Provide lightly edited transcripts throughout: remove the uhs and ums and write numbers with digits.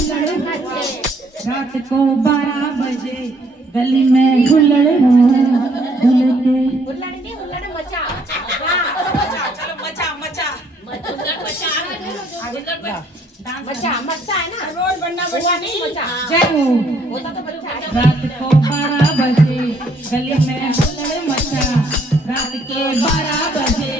हुल्लड़ मचे। रात को 12 बजे गली में हुल्लड़ हुल्लड़ के हुल्लड़ नहीं हुल्लड़ मचा। चलो मचा मचा मचा मचा है ना रोज बनना हुआ नहीं मचा जय हो। होता तो बच्चा है। रात को 12 बजे गली में हुल्लड़ मचा। रात के 12 बजे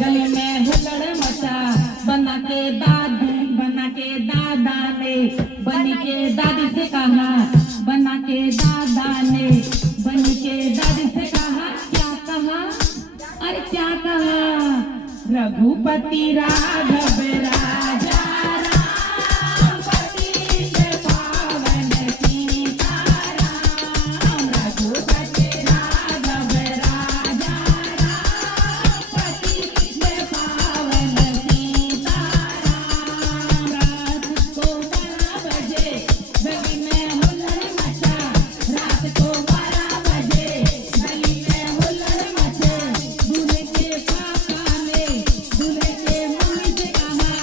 गली में हुल्लड़ मचा। बना के दादा ने बनी के दादी से कहा। बना के दादा ने बनी के दादी से कहा। क्या कहा? अरे क्या कहा? रघुपति राघव राजा राम पतित पावन सीताराम। रघुपति राघव राजा राम पतित पावन सीताराम। रात को 12 बजे गली में हुल्लड़ मचा। रात को 12 बजे गली में हुल्लड़ मचे। दूल्हे के पापा ने दूल्हे के मम्मी से कहा।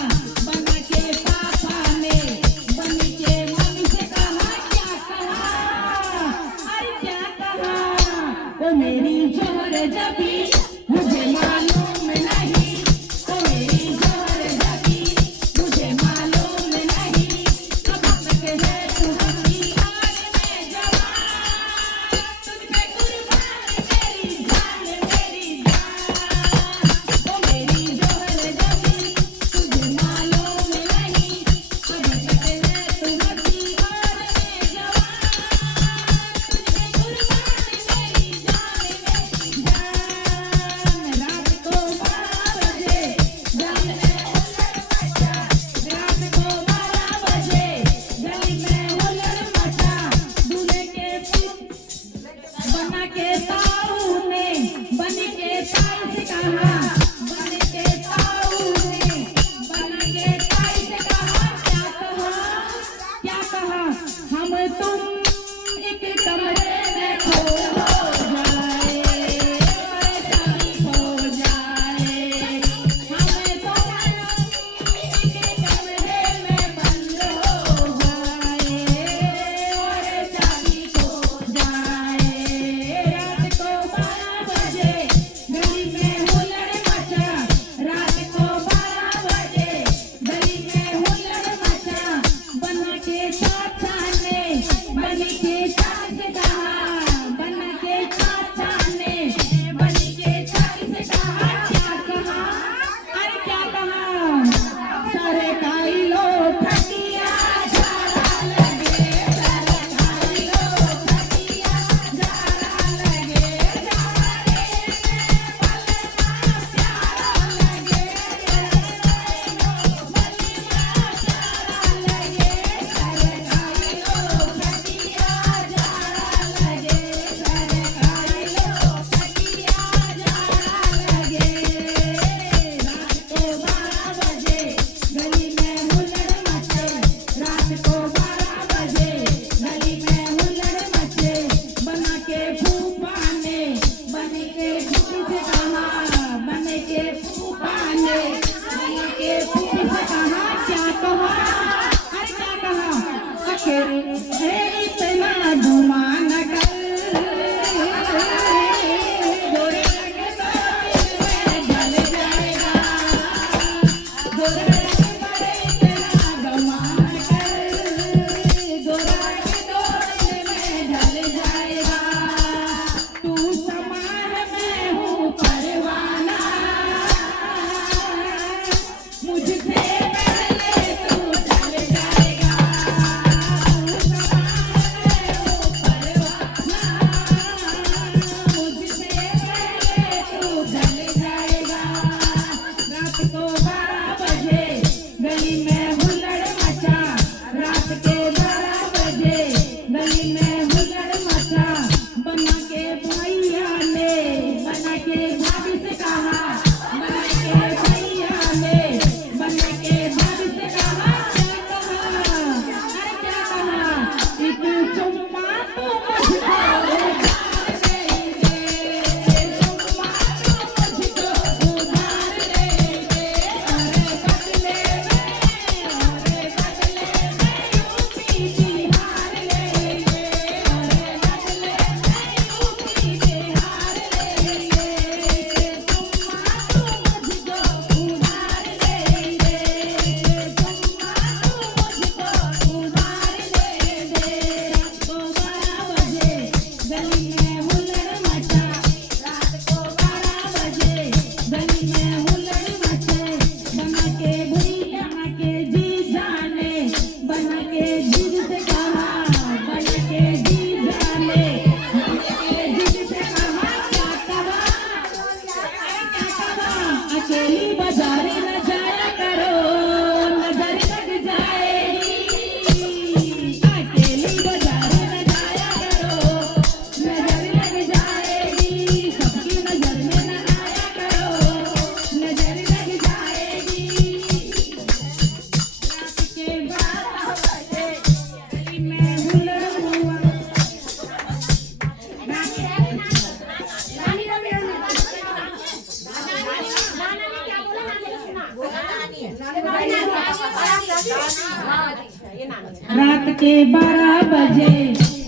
ये नाम है। रात के 12 बजे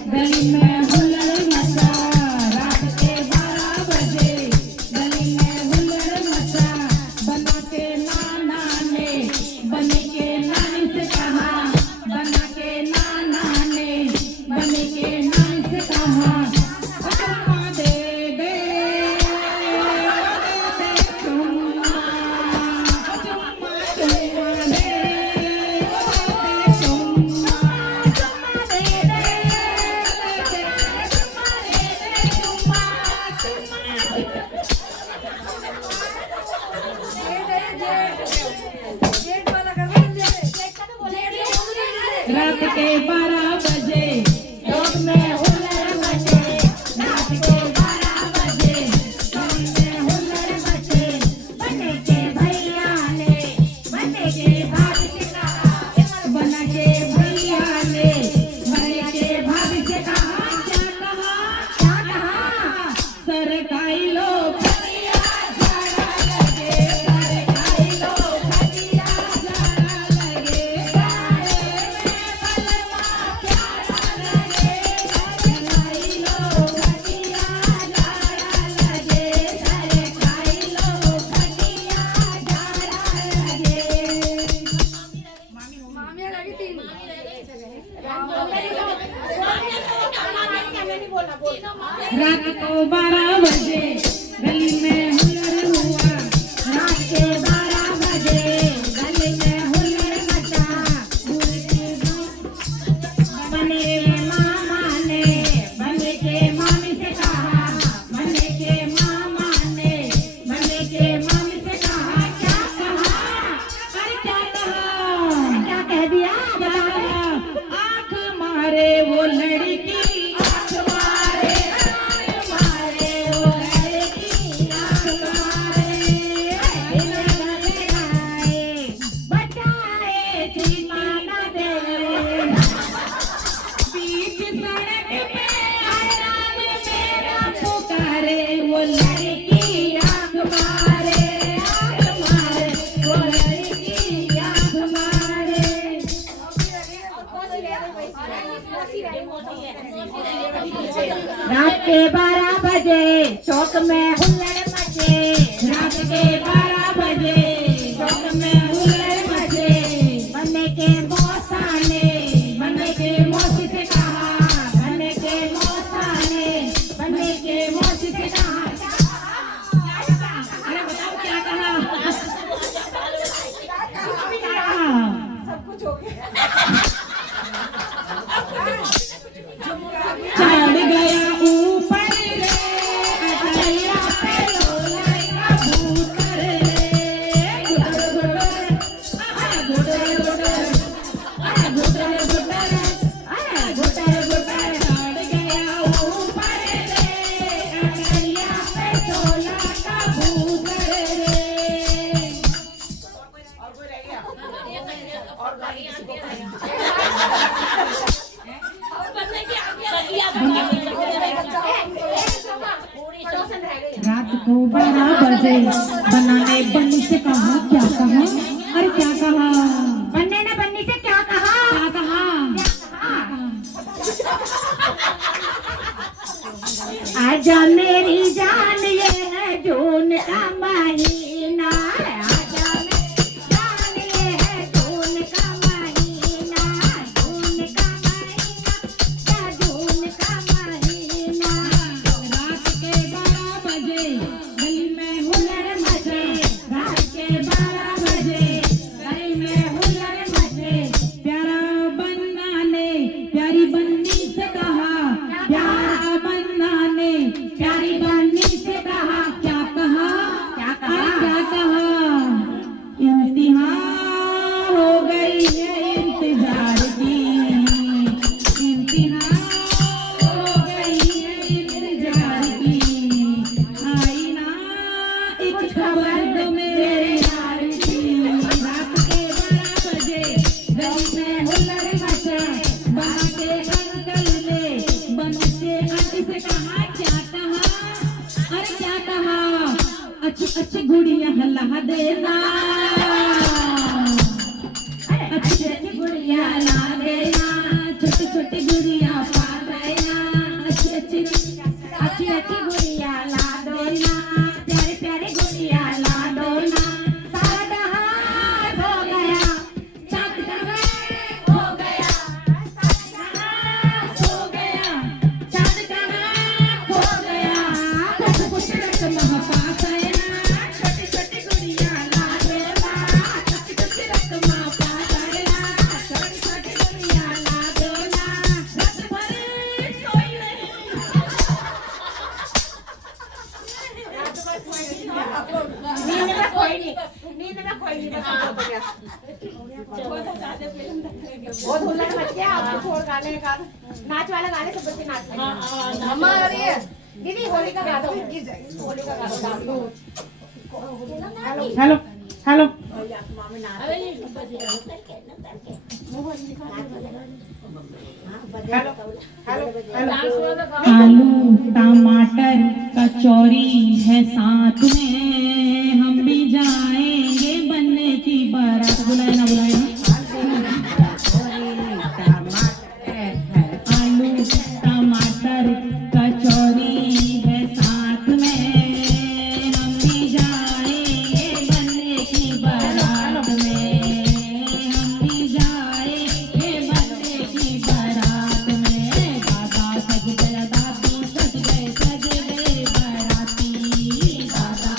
गली में हुल्लड़ मचा। रात के 12 बजे गली में हुल्लड़ मचा। बना के नाना ने बने के नानी से कहा। बना के नाना ने बने के नानी से कहा। चुम्मा दे दे चुम्मा चुम्मा चुम्मा दे चुम्मा चुम्मा दे दे चुम्मा चुम्मा रात के 12 बजे रोड में हुल्लड़ मचे। रात के 12 बजे रोड में हुल्लड़ मचे। बने के भैया ने बने के भाभी से कहा। बना के भैया ने बने के भाभी से कहा। क्या कहा? क्या कहा? सरकाई लो खटिया झाड़ा लगे। सरकाई लो खटिया झाड़ा लगे। सारे में बलवा प्यारा लगे। सरकाई लो खटिया झाड़ा लगे। सरकाई लो खटिया झाड़ा लगे। रात को 12 बजे गली में हुल्लड़ हुआ। रात के 12 बजे गली में हुल्लड़ मचा। बने के मामा ने बने के मामी से कहा। बने के मामा ने बने के मामी से कहा। क्या कहा? अरे क्या कहा? क्या कह दिया? आँख मारे वो लड़की। आँख मारे वो लड़की। आँख मारे बचाए सीमा न दे। बीच सड़क पे आराम मेरा पुकारे वो लड़की। आँख मारे वो लड़की। आँख मारे। रात के 12 बजे चौक में हुल्लड़ मचे। रात के 12 बजे चौक में हुल्लड़ मचे। बने के मौसा ने बने के मौसी से कहा। बने के मौसा ने बने के मौसी से कहा। अरे बताओ क्या कहा? चढ़ गया ऊपर रे अटैया पे लोला का भूतर रे। गुडर गुडर गुडर गुडर गुडर गुडर गुडर गुडर। चढ़ गया ऊपर रे अटैया पे लोला का भूतर रे। रात को 12 बजे बनाने बन्नी से कहा। क्या कहा? अरे क्या कहा? बन्ने ने बन्नी से क्या कहा? क्या कहा? आजा मेरी जान ये है जून का महीना। आजा मेरी जान ये है जून का महीना। जून का महीना या जून का महीना। रात के 12 बजे गली में हुल्लड़ मचे। रात के 12 बजे गली में हुल्लड़ मचे। प्यारा बन्ना ने प्यारी बन्नी से कहा। प्यारा बन्ना ने प्यारी बन्नी से कहा। क्या कहा? क्या कहा? क्या कहा? इम्तिहान हो गई है इंतजार की। इम्तिहान हो गई है इंतजार की। आई ना एक खबर तो मेरे यार की। रात के 12 बजे गली में हुल्लड़ मचा। बना के अंकल ने बन के आंटी से कहा। क्या कहा? अरे क्या कहा? अच्छी अच्छी गुड़िया हल्ला देना। अच्छी गुड़िया ला गया, छोटी छोटी गुड़िया पा गया, अच्छी अच्छी गुड़िया ला दो ना, प्यारे प्यारे गुड़िया ला दो ना। सारा जहां हो गया, चाँद कहाँ हो गया, सो गया, चाँद कहाँ हो गया, कुछ रकम पास है ना, छोटी छोटी गुड़िया ला दो ना, कुछ रकम पास है ना, छोटी छोटी गुड़िया ला दो ना, रात भर सोई नहीं। नींद में कोई नहीं बस हो गया। बहुत हुल्लड़ मच गया आपको छोड़ गाने का नाच वाला गाने सब बच्चे नाच रहे हैं। हमारे दीदी होली का गा दो, होली का गा दो डाल दो। हेलो हेलो आलू टमाटर कचौरी है साथ में, हम भी जाएंगे बनने की बारात। बुलाए ना बुलाए ना। आलू टमाटर कचौरी है साथ में, हम भी जाएंगे बनने की बारात में, हम भी जाएंगे बनने की बारात में। दादा सज गया, दादू सज गए बाराती, दादा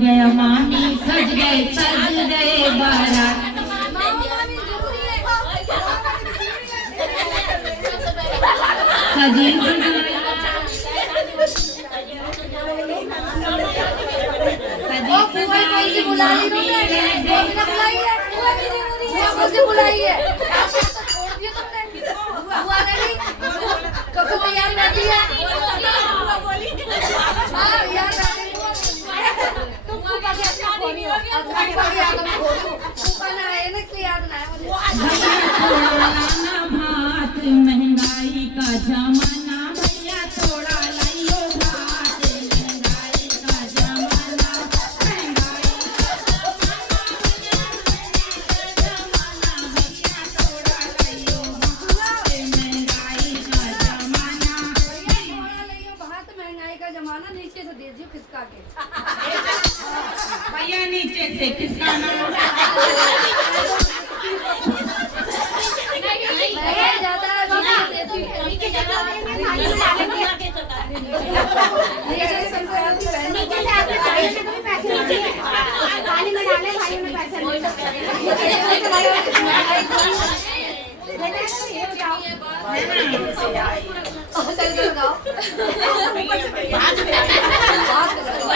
गया मामी, सज गए बारात। सजी बुलाई है कब तो याद रहती है भात, महंगाई का जमाना, भैया थोड़ा लाइयो भात, महंगाई का जमाना, महंगाई भैया थोड़ा लाइयो भात, महंगाई का जमाना। महंगाई का जमाना नीचे से दीजिए खिसका के भैया नीचे से किसकाना।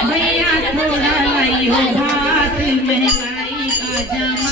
भैया थोड़ा लाइयो भात, महंगाई का जमाना।